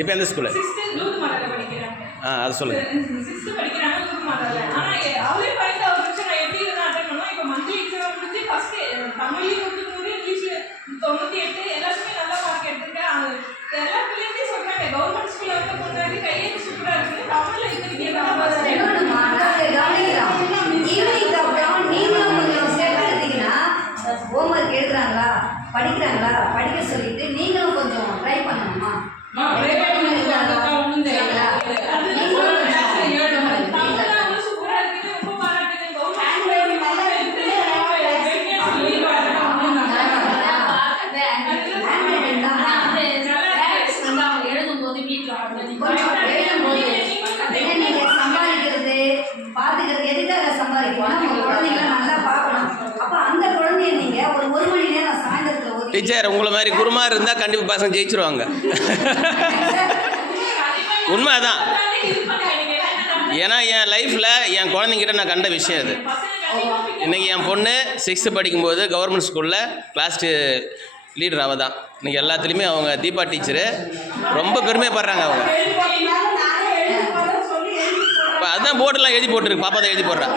இப்போ எந்த ஸ்கூலு? அது சொல்லுங்கள். ஹோம்ஒர்க் எழுதுறாங்களா, படிக்கிறாங்களா, படிக்க சொல்லிட்டு நீங்களும் கொஞ்சம் ட்ரை பண்ணணுமா? நீங்க சம்பாதிக்கிறது பாத்துக்கிறது எதுக்காக சம்பாதிக்கணும்? உங்க குழந்தைங்களை நல்லா பார்க்கணும். அப்ப அந்த குழந்தைய நீங்க ஒரு மணி நேரம் சாயந்தரத்துல டீச்சர் உங்களை மாதிரி குருமார் இருந்தால் கண்டிப்பாக பசங்க ஜெயிச்சிருவாங்க. உண்மை அதான். ஏன்னா என் லைஃப்பில் என் குழந்தைங்கிட்ட நான் கண்ட விஷயம் அது. இன்றைக்கி என் பொண்ணு 6th படிக்கும்போது கவர்மெண்ட் ஸ்கூலில் கிளாஸ் லீடர் அவள் தான். இன்றைக்கி எல்லாத்துலேயுமே அவங்க தீபா டீச்சரு ரொம்ப பெருமைப்படுறாங்க அவங்க. இப்போ அதுதான் போர்டெலாம் எழுதி போட்டுருக்கு, பாப்பா தான் எழுதி போடுறா.